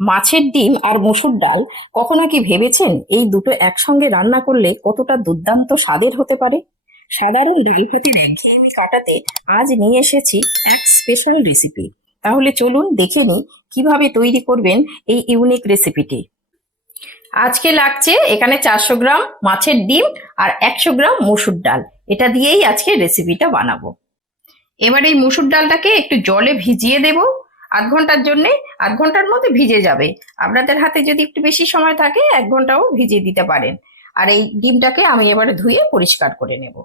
মাছের ডিম আর মসুর ডাল কখনো কি ভেবেছেন এই দুটো একসঙ্গে রান্না করলে কতটা দুর্দান্ত স্বাদের হতে পারে? সাধারণ ডাল ভাতের একঘেয়েমি কাটাতে আজ নিয়ে এসেছি এক স্পেশাল রেসিপি। তাহলে চলুন দেখে নিই কিভাবে তৈরি করবেন এই ইউনিক রেসিপিটি। আজকে লাগছে এখানে 400 গ্রাম মাছের ডিম আর 100 গ্রাম মসুর ডাল। এটা দিয়েই আজকে রেসিপিটা বানাবো। এবার এই মসুর ডালটাকে একটু জলে ভিজিয়ে দেব আধ ঘন্টার জন্যে। আধ ঘন্টার মধ্যে ভিজে যাবে। আপনাদের হাতে যদি একটু বেশি সময় থাকে 1 ঘন্টাও ভিজিয়ে দিতে পারেন। আর এই ডিমটাকে আমি এবারে ধুয়ে পরিষ্কার করে নেব।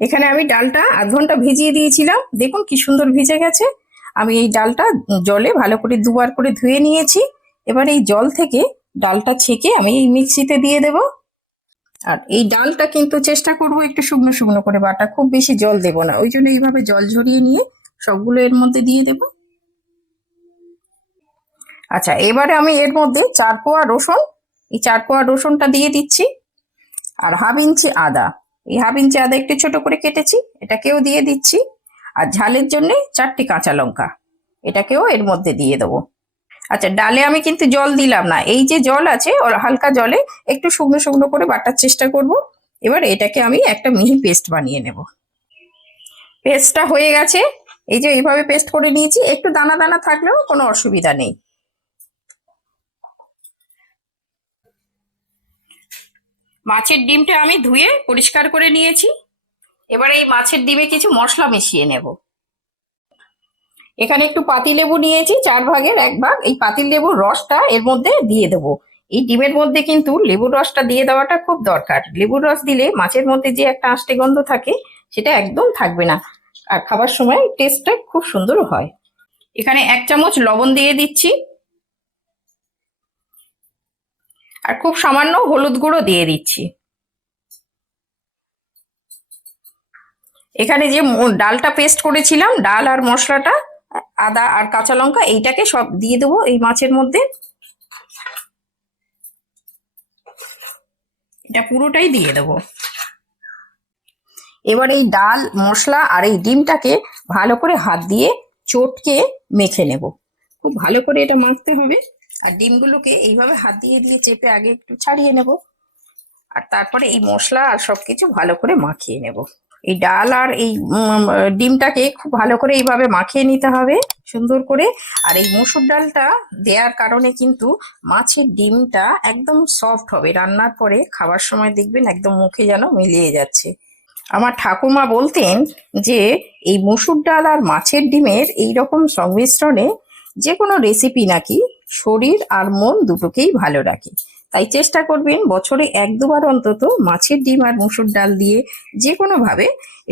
এখানে আমি ডালটা আধ ঘন্টা ভিজিয়ে দিয়েছিলাম, দেখুন কি সুন্দর ভিজে গেছে। আমি এই ডালটা জলে ভালো করে দুবার করে ধুয়ে নিয়েছি। এবার এই জল থেকে ডালটা ছেঁকে আমি এই মিক্সিতে দিয়ে দেব। আর এই ডালটা কিন্তু চেষ্টা করব একটু শুকনো শুকনো করে বাটা, খুব বেশি জল দেব না, ওই জন্য এইভাবে জল ঝরিয়ে নিয়ে সবগুলো এর মধ্যে দিয়ে দেব। আচ্ছা, এবারে আমি এর মধ্যে 4 কোয়া রসুন, এই 4 কোয়া রসুনটা দিয়ে দিচ্ছি। আর হাফ ইঞ্চি আদা, এই হাফ ইঞ্চি আদা একটু ছোট করে কেটেছি, এটাকেও দিয়ে দিচ্ছি। আর ঝালের জন্য 4টি কাঁচা লঙ্কা, এটাকেও এর মধ্যে দিয়ে দেবো। আচ্ছা, ডালে আমি কিন্তু জল দিলাম না, এই যে জল আছে ওর হালকা জলে একটু শুকনো শুকনো করে বাটার চেষ্টা করব। এবার এটাকে আমি একটা মিহি পেস্ট বানিয়ে নেব। পেস্টটা হয়ে গেছে, এই যে এইভাবে পেস্ট করে নিয়েছি। একটু দানা দানা থাকলেও কোনো অসুবিধা নেই। মাছের ডিমটা আমি ধুয়ে পরিষ্কার করে নিয়েছি। এবার এই মাছের ডিমে কিছু মশলা মিশিয়ে নেব। এখানে একটু পাতিলেবু নিয়েছি, 4 ভাগের 1 ভাগ। এই পাতিলেবুর রসটা এর মধ্যে দিয়ে দেবো। এই ডিমের মধ্যে কিন্তু লেবুর রসটা দিয়ে দেওয়াটা খুব দরকার। লেবুর রস দিলে মাছের মধ্যে যে একটা আষ্টে গন্ধ থাকে সেটা একদম থাকবে না, আর খাবার সময় টেস্টটা খুব সুন্দর হয়। এখানে 1 চামচ লবণ দিয়ে দিচ্ছি, আর খুব সামান্য হলুদ গুঁড়ো দিয়ে দিচ্ছি। এখানে যে ডালটা পেস্ট করেছিলাম, ডাল আর মশলাটা, আদা আর কাঁচা লঙ্কা, এইটাকে সব দিয়ে দেবো এই মাছের মধ্যে। এটা পুরোটাই দিয়ে দেবো। এবার এই ডাল, মশলা আর এই ডিমটাকে ভালো করে হাত দিয়ে চটকে মেখে নেব। খুব ভালো করে এটা মাখতে হবে। আর ডিমগুলোকে এইভাবে হাত দিয়ে দিয়ে চেপে আগে একটু ছাড়িয়ে নেব, আর তারপরে এই মশলা আর সবকিছু ভালো করে মাখিয়ে নেব। এই ডাল আর এই ডিমটাকে খুব ভালো করে এইভাবে মাখিয়ে নিতে হবে সুন্দর করে। আর এই মসুর ডালটা দেওয়ার কারণে কিন্তু মাছের ডিমটা একদম সফট হবে। রান্নার পরে খাবার সময় দেখবেন একদম মুখে যেন মিলিয়ে যাচ্ছে। আমার ঠাকুমা বলতেন যে এই মসুর ডাল আর মাছের ডিমের এই রকম সংমিশ্রণে যে কোনো রেসিপি নাকি শরীর আর মন দুটোকেই ভালো রাখে। তাই চেষ্টা করবেন বছরে 1-2 বার অন্তত মাছের ডিম আর মসুর ডাল দিয়ে যে কোনোভাবে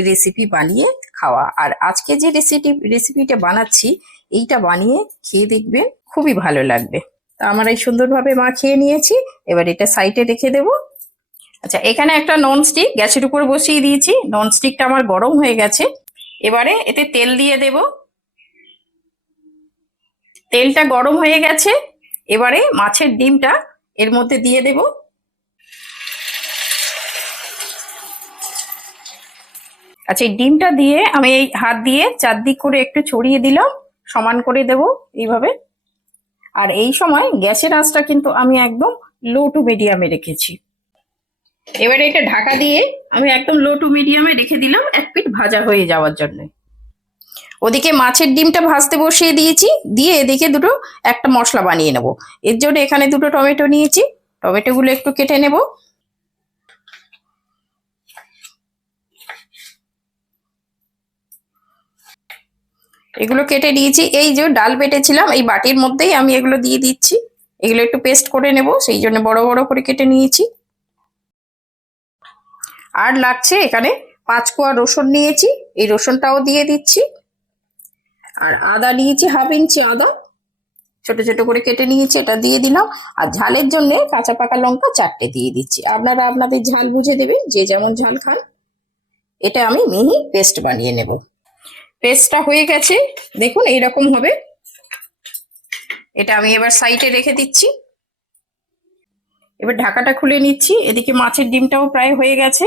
রেসিপি বানিয়ে খাওয়া। আর আজকে যে রেসিপিটা বানাচ্ছি, এইটা বানিয়ে খেয়ে দেখবেন, খুবই ভালো লাগবে। তা আমার এই সুন্দরভাবে মাখিয়ে নিয়েছি, এবার এটা সাইডে রেখে দেবো। আচ্ছা, এখানে একটা ননস্টিক গ্যাসের উপর বসিয়ে দিয়েছি। ননস্টিকটা আমার গরম হয়ে গেছে। এবারে এতে তেল দিয়ে দেব। তেলটা গরম হয়ে গেছে, এবারে মাছের ডিমটা এর মধ্যে দিয়ে দেব। আচ্ছা, এই ডিমটা দিয়ে আমি এই হাত দিয়ে চারদিক করে একটু ছড়িয়ে দিলাম, সমান করে দেব এইভাবে। আর এই সময় গ্যাসের আঁচটা কিন্তু আমি একদম লো টু মিডিয়ামে রেখেছি। এবারে এটা ঢাকা দিয়ে আমি একদম লো টু মিডিয়ামে রেখে দিলাম 1 পিঠ ভাজা হয়ে যাওয়ার জন্য। ওদিকে মাছের ডিমটা ভাজতে বসিয়ে দিয়েছি, দিয়ে এদিকে একটা মশলা বানিয়ে নেব। এর জন্য এখানে 2টো টমেটো নিয়েছি, টমেটোগুলো একটু কেটে নেব। এগুলো কেটে নিয়েছি। এই যে ডাল বেটেছিলাম এই বাটির মধ্যেই আমি এগুলো দিয়ে দিচ্ছি। এগুলো একটু পেস্ট করে নেব, সেই জন্য বড় বড় করে কেটে নিয়েছি। আর লাগছে এখানে 5 কোয়া রসুন নিয়েছি, এই রসুনটাও দিয়ে দিচ্ছি। আর আদা নিয়েছি, হাফ ইঞ্চি আদা ছোট ছোট করে কেটে নিয়েছি, এটা দিয়ে দিলাম। আর ঝালের জন্য কাঁচা পাকা লঙ্কা 4টে দিয়ে দিচ্ছি। আপনারা আপনাদের ঝাল বুঝে দেবেন, যে যেমন ঝাল খান। এটা আমি মিহি পেস্ট বানিয়ে নেব। পেস্টটা হয়ে গেছে, দেখুন এইরকম হবে। এটা আমি এবার সাইডে রেখে দিচ্ছি। এবার ঢাকাটা খুলে নিচ্ছি। এদিকে মাছের ডিমটাও প্রায় হয়ে গেছে।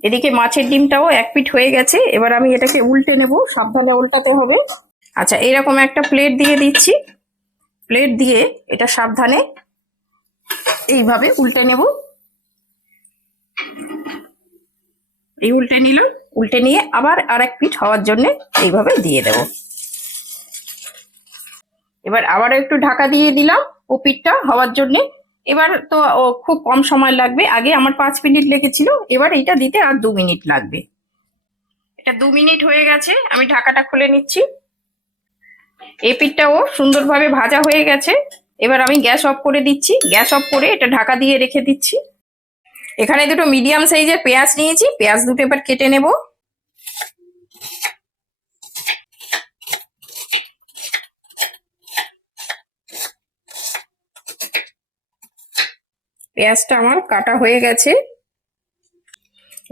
এদিকে মাছের ডিমটাও 1 পিঠ হয়ে গেছে। এবার আমি এটাকে উল্টে নেব, সাবধানে উল্টাতে হবে। আচ্ছা, এরকম একটা প্লেট দিয়ে দিচ্ছি। প্লেট দিয়ে এটা সাবধানে এইভাবে উল্টে নেব। এই উল্টে নিলাম, উল্টে নিয়ে আবার আরেক পিঠ হওয়ার জন্য এইভাবে দিয়ে দেব। এবার আবারও একটু ঢাকা দিয়ে দিলাম ও পিঠটা হওয়ার জন্য। এবার তো খুব কম সময় লাগবে, আগে আমার 5 মিনিট লেগেছিল, এবার এটা দিতে আর 2 মিনিট লাগবে। এটা 2 মিনিট হয়ে গেছে, আমি ঢাকাটা খুলে নিচ্ছি। এই পিঠটাও সুন্দরভাবে ভাজা হয়ে গেছে। এবার আমি গ্যাস অফ করে দিচ্ছি, গ্যাস অফ করে এটা ঢাকা দিয়ে রেখে দিচ্ছি। এখানে দুটো মিডিয়াম সাইজের পেঁয়াজ নিয়েছি, পেঁয়াজ দুটো এবার কেটে নেব। পেঁয়াজটা আমার কাটা হয়ে গেছে।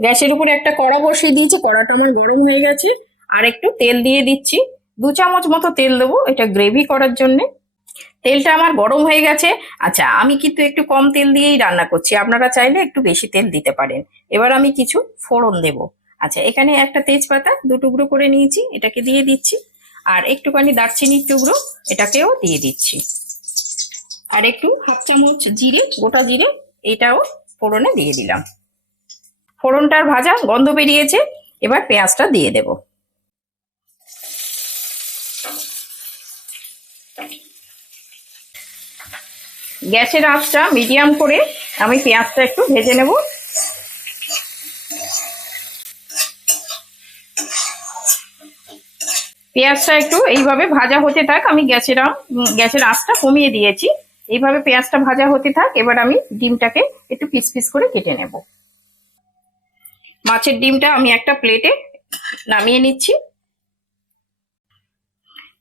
গ্যাসের উপরে একটা কড়া বসিয়ে দিয়েছি, কড়াটা আমার গরম হয়ে গেছে। আর একটু তেল দিয়ে দিচ্ছি, 2 চামচ মতো তেল দেবো এটা গ্রেভি করার জন্য। তেলটা আমার গরম হয়ে গেছে। আচ্ছা, আমি কিন্তু একটু কম তেল দিয়েই রান্না করছি, আপনারা চাইলে একটু বেশি তেল দিতে পারেন। এবার আমি কিছু ফোড়ন দেব। আচ্ছা, এখানে একটা তেজপাতা 2 টুকরো করে নিয়েছি, এটাকে দিয়ে দিচ্ছি। আর একটুখানি দারচিনির টুকরো, এটাকেও দিয়ে দিচ্ছি। আর একটু 1/2 চামচ জিরে, গোটা জিরে, এটাও ফোড়নে দিয়ে দিলাম। ফোড়নটার ভাজা গন্ধ বেরিয়েছে, এবার পেঁয়াজটা দিয়ে দেব। গ্যাসের আঁচটা মিডিয়াম করে আমি পেঁয়াজটা একটু ভেজে নেব। পেঁয়াজটা একটু এইভাবে ভাজা হতে থাক, আমি গ্যাসের আঁচটা কমিয়ে দিয়েছি। এইভাবে পেঁয়াজটা ভাজা হতে থাক। এবার আমি ডিমটাকে একটু পিস পিস করে কেটে নেব। মাছের ডিমটা আমি একটা প্লেটে নামিয়ে নিচ্ছি।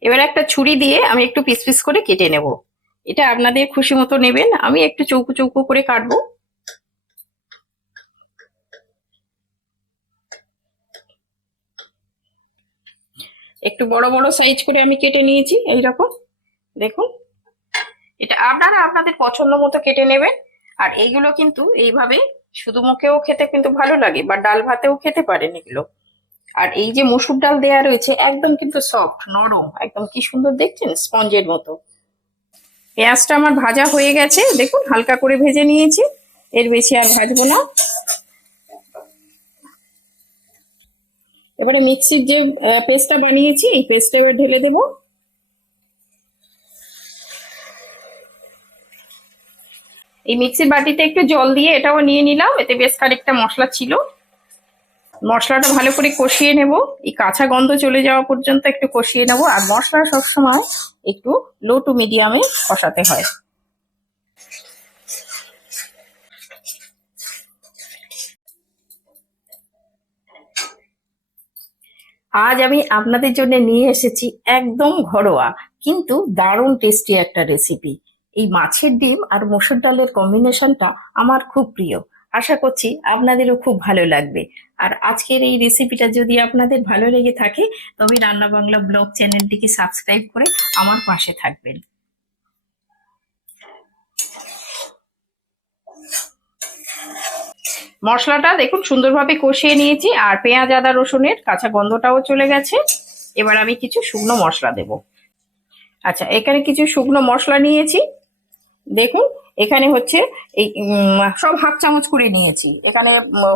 এবার একটা ছুরি দিয়ে আমি একটু পিস পিস করে কেটে নেব। এটা আপনাদের খুশি মতো নেবেন, আমি একটু চৌকো চৌকো করে কাটবো। একটু বড় বড় সাইজ করে আমি কেটে নিয়েছি এইরকম, দেখুন। এটা আপনারা আপনাদের পছন্দ মতো কেটে নেবেন। আর এইগুলো কিন্তু এইভাবে শুধু মুখেও খেতে কিন্তু ভালো লাগে, বা ডাল ভাতেও খেতে পারেন এগুলো। আর এই যে মসুর ডাল দেয়া রয়েছে, একদম কিন্তু সফট নরম, একদম কি সুন্দর দেখছেন, স্পঞ্জের মতো। পেঁয়াজটা আমার ভাজা হয়ে গেছে, দেখুন হালকা করে ভেজে নিয়েছি, এর বেশি আর ভাজবো না। এবারে মিক্সির যে পেস্টটা বানিয়েছি, এই পেস্টটা এবার ঢেলে দেবো। এই মিক্সির বাটিতে একটু জল দিয়ে এটাও নিয়ে নিলাম, এতে বেশ খানিকটা মশলা ছিল। মশলাটা ভালো করে কষিয়ে নেব, এই কাঁচা গন্ধ চলে যাওয়া পর্যন্ত একটু কষিয়ে নেব। আর মশলা সবসময় একটু লো টু মিডিয়ামে কষাতে হয়। আজ আমি আপনাদের জন্য নিয়ে এসেছি একদম ঘরোয়া কিন্তু দারুণ টেস্টি একটা রেসিপি। এই মাছের ডিম আর মসুর ডালের কম্বিনেশনটা আমার খুব প্রিয়। আশা করছি আপনাদেরও খুব ভালো লাগবে। আর আজকের এই রেসিপিটা যদি আপনাদের ভালো লেগে থাকে, তবে রান্না বাংলা ব্লগ চ্যানেলটিকে সাবস্ক্রাইব করে আমার পাশে থাকবেন। মশলাটা দেখুন সুন্দরভাবে কষিয়ে নিয়েছি, আর পেঁয়াজ আদা রসুনের কাঁচা গন্ধটাও চলে গেছে। এবার আমি কিছু শুকনো মশলা দেব। আচ্ছা, এখানে কিছু শুকনো মশলা নিয়েছি, দেখুন। এখানে হচ্ছে এই সব 1/2 চামচ করে নিয়েছি। এখানে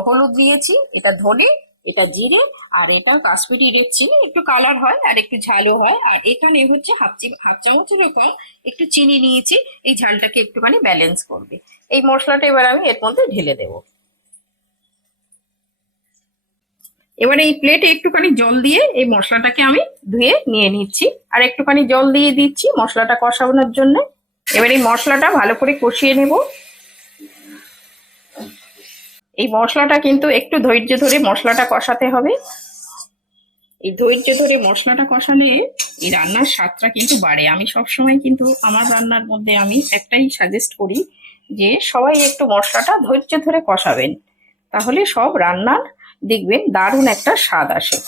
হলুদ দিয়েছি, এটা ধনে, এটা জিরে, আর এটা কাশ্মীরি রেড চিনি, একটু কালার হয় আর একটু ঝালও হয়। আর এখানে হচ্ছে হাফ চামচের এরকম একটু চিনি নিয়েছি, এই ঝালটাকে একটুখানি ব্যালেন্স করবে। এই মশলাটা এবার আমি এর মধ্যে ঢেলে দেবো। এবারে এই প্লেটে একটুখানি জল দিয়ে এই মশলাটাকে আমি ধুয়ে নিয়ে নিচ্ছি, আর একটুখানি জল দিয়ে দিচ্ছি মশলাটা কষানোর জন্য। এবার এই মশলাটা ভালো করে কষিয়ে নেব। এই মশলাটা কিন্তু একটু ধৈর্য ধরে মশলাটা কষাতে হবে। এই ধৈর্য ধরে মশলাটা কষালে এই রান্নার স্বাদটা কিন্তু বাড়ে। আমি সবসময় কিন্তু আমার রান্নার মধ্যে আমি একটাই সাজেস্ট করি, যে সবাই একটু মশলাটা ধৈর্য ধরে কষাবেন, তাহলে সব রান্নার দেখবেন দারুণ একটা স্বাদ আসে।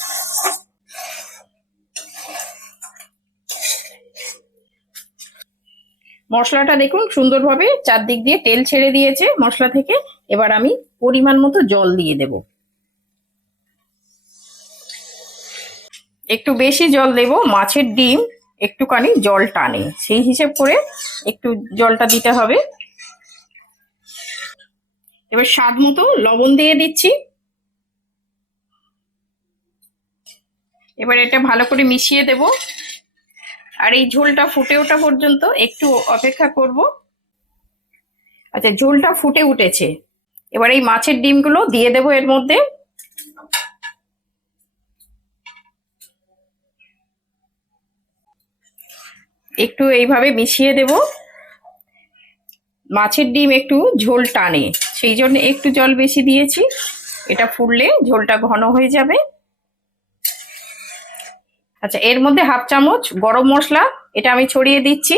মশলাটা দেখুন সুন্দরভাবে চারদিক দিয়ে তেল ছেড়ে দিয়েছে মশলা থেকে। এবার আমি পরিমাণ মতো জল দিয়ে দেব, একটু বেশি জল দেব। মাছের ডিম একটুখানি জল টানে, সেই হিসেব করে একটু জলটা দিতে হবে। এবার স্বাদ মতো লবণ দিয়ে দিচ্ছি। এবার এটা ভালো করে মিশিয়ে দেব, আর এই ঝোলটা ফুটে ওঠা পর্যন্ত একটু অপেক্ষা করব। আচ্ছা, ঝোলটা ফুটে উঠেছে, এবার এই মাছের ডিমগুলো দিয়ে দেবো এর মধ্যে। একটু এইভাবে মিশিয়ে দেব। মাছের ডিম একটু ঝোল টানে, সেই জন্য একটু জল বেশি দিয়েছি। এটা ফুললে ঝোলটা ঘন হয়ে যাবে। আচ্ছা, এর মধ্যে হাফ চামচ গরম মশলা এটা আমি ছড়িয়ে দিচ্ছি।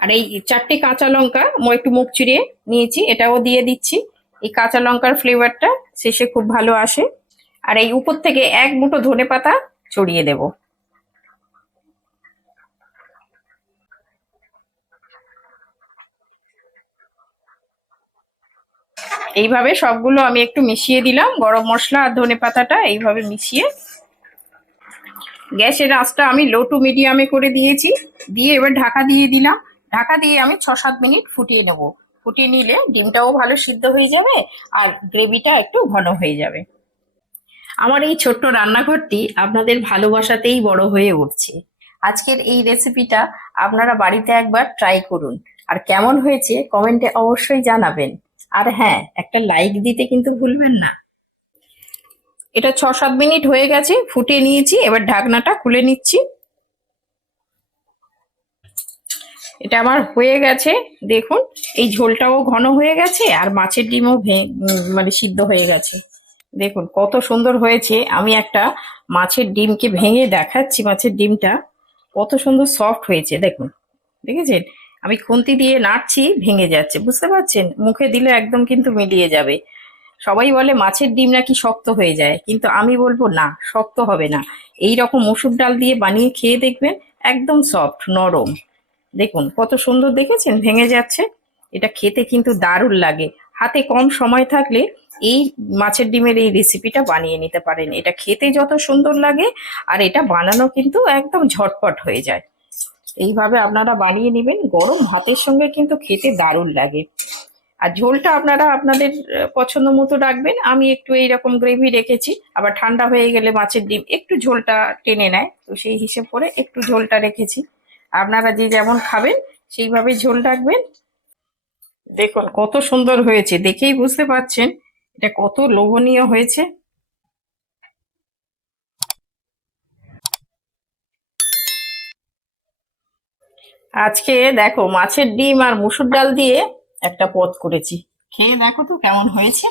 আর এই 4টে কাঁচা লঙ্কা একটু মুখ চিড়িয়ে নিয়েছি, এটাও দিয়ে দিচ্ছি। এই কাঁচা লঙ্কার ফ্লেভারটা শেষে খুব ভালো আসে। আর এই উপর থেকে 1 মুঠো ধনেপাতা ছড়িয়ে দেব। এইভাবে সবগুলো আমি একটু মিশিয়ে দিলাম, গরম মশলা আর ধনেপাতাটা এইভাবে মিশিয়ে। গ্যাসের আঁচটা আমি লো টু মিডিয়ামে করে দিয়েছি, দিয়ে এবার ঢাকা দিয়ে দিলাম। ঢাকা দিয়ে আমি 6-7 মিনিট ফুটিয়ে নেব। ফুটিয়ে নিলে ডিমটাও ভালো সিদ্ধ হয়ে যাবে আর গ্রেভিটা একটু ঘন হয়ে যাবে। আমার এই ছোট্ট রান্নাঘরটি আপনাদের ভালোবাসাতেই বড় হয়ে উঠছে। আজকের এই রেসিপিটা আপনারা বাড়িতে একবার ট্রাই করুন, আর কেমন হয়েছে কমেন্টে অবশ্যই জানাবেন। আর হ্যাঁ, একটা লাইক দিতে কিন্তু ভুলবেন না। এটা 6-7 মিনিট হয়ে গেছে, ফুটিয়ে নিয়েছি। এবার ঢাকনাটা খুলে নিচ্ছি। এটা আমার হয়ে গেছে, দেখুন এই ঝোলটাও ঘন হয়ে গেছে আর মাছের ডিমও মানে সিদ্ধ হয়ে গেছে। দেখুন কত সুন্দর হয়েছে। আমি একটা মাছের ডিমকে ভেঙে দেখাচ্ছি। মাছের ডিমটা কত সুন্দর সফট হয়েছে, দেখুন, দেখেছেন? আমি খুন্তি দিয়ে নাড়ছি, ভেঙে যাচ্ছে, বুঝতে পারছেন? মুখে দিলে একদম কিন্তু মিলিয়ে যাবে। সবাই বলে মাছের ডিম নাকি শক্ত হয়ে যায়, কিন্তু আমি বলবো না, শক্ত হবে না। এই রকম মসুর ডাল দিয়ে বানিয়ে খেয়ে দেখবেন, একদম সফট নরম। দেখুন কত সুন্দর, দেখেছেন? ভেঙে যাচ্ছে। এটা খেতে কিন্তু দারুণ লাগে। হাতে কম সময় থাকলে এই মাছের ডিমের এই রেসিপিটা বানিয়ে নিতে পারেন। এটা খেতে যত সুন্দর লাগে, আর এটা বানানো কিন্তু একদম ঝটপট হয়ে যায়। এইভাবে আপনারা বানিয়ে নেবেন, গরম ভাতের সঙ্গে কিন্তু খেতে দারুণ লাগে। আর ঝোলটা আপনারা আপনাদের পছন্দ মতো রাখবেন। আমি একটু এইরকম গ্রেভি রেখেছি, আবার ঠান্ডা হয়ে গেলে মাছের ডিম একটু ঝোলটা টেনে নেয়, তো সেই হিসেব করে একটু ঝোলটা রেখেছি। আপনারা যে যেমন খাবেন সেইভাবে ঝোল রাখবেন। দেখুন কত সুন্দর হয়েছে, দেখেই বুঝতে পারছেন এটা কত লোভনীয় হয়েছে। আজকে দেখো মাছের ডিম আর মুসুর ডাল দিয়ে একটা পদ করেছি, খেয়ে দেখো তো কেমন হয়েছে।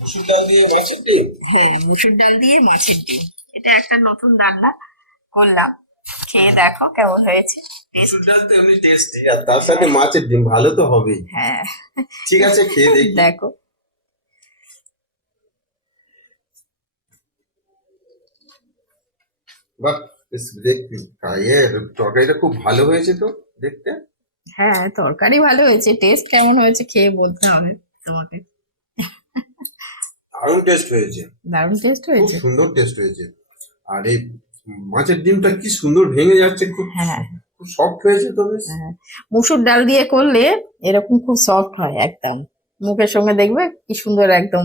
মুসুর ডাল দিয়ে মাছের ডিম? হ্যাঁ, মুসুর ডাল দিয়ে মাছের ডিম, এটা একটা নতুন রান্না করলাম। খেয়ে দেখো কেমন হয়েছে। মুসুর ডাল তো এমনি টেস্টি, আর তার সাথে মাছের ডিম ভালো তো হবেই। হ্যাঁ, ঠিক আছে, খেয়ে দেখি। দেখো বাহ, বেশ দেখবি তরকারিটা খুব ভালো হয়েছে তো দেখতে। হ্যাঁ, তরকারি ভালো হয়েছে, টেস্ট কেমন হয়েছে খেয়ে বলতে হবে তোমাকে। দারুণ টেস্ট হয়েছে, দারুণ টেস্ট খুব হয়েছে। সুন্দর টেস্ট হয়েছে। আর এই মাছের ডিমটা কি সুন্দর ভেঙে যাচ্ছে, খুব হ্যাঁ খুব সফট হয়েছে তো বেশ। হ্যাঁ, মুসুর ডাল দিয়ে করলে এরকম খুব সফট হয়, একদম মুখের সঙ্গে দেখবে কি সুন্দর একদম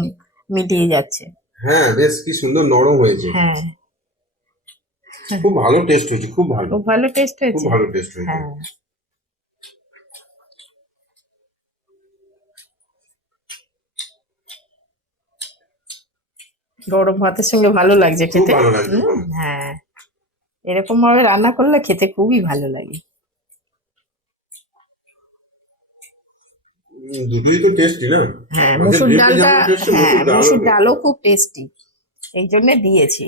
মিলিয়ে যাচ্ছে। হ্যাঁ, বেশ কি সুন্দর নরম হয়েছে। হ্যাঁ, খুব ভালো টেস্ট হয়েছে, খুব ভালো, খুব ভালো টেস্ট খুব হয়েছে। ভালো টেস্ট হয়েছে। হ্যাঁ, গরম ভাতের সঙ্গে ভালো লাগছে খুব খেতে। ভালো লাগছে। হ্যাঁ, এরকম ভাবে রান্না করলে খেতে খুবই ভালো লাগে। দুটোই তো টেস্টি না? হ্যাঁ, মাছের মুসুর ডিমটা ডালটা, যেমন টেস্টি, হ্যাঁ মুসুর ডালও মুসুর tasty। ডালও খুব টেস্টি, এই জন্য দিয়েছি।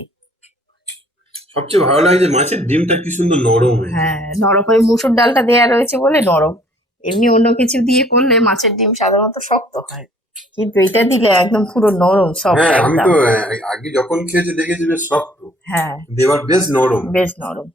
সবচেয়ে ভালো লাগে যে মাছের ডিমটা কি সুন্দর নরম হয়েছে। হ্যাঁ, নরম হয়ে মুসুর ডালটা দেয়া রয়েছে বলে নরম। এমনি অন্য কিছু দিয়ে করলে মাছের ডিম সাধারণত শক্ত হয়, কিন্তু এটা দিলে একদম পুরো নরম সফট হ্যাঁ, আমি একদম। তো আগে যখন খেয়েছি দেখেছি বেশ শক্ত, হ্যাঁ, কিন্তু এবার বেশ নরম। বেশ নরম।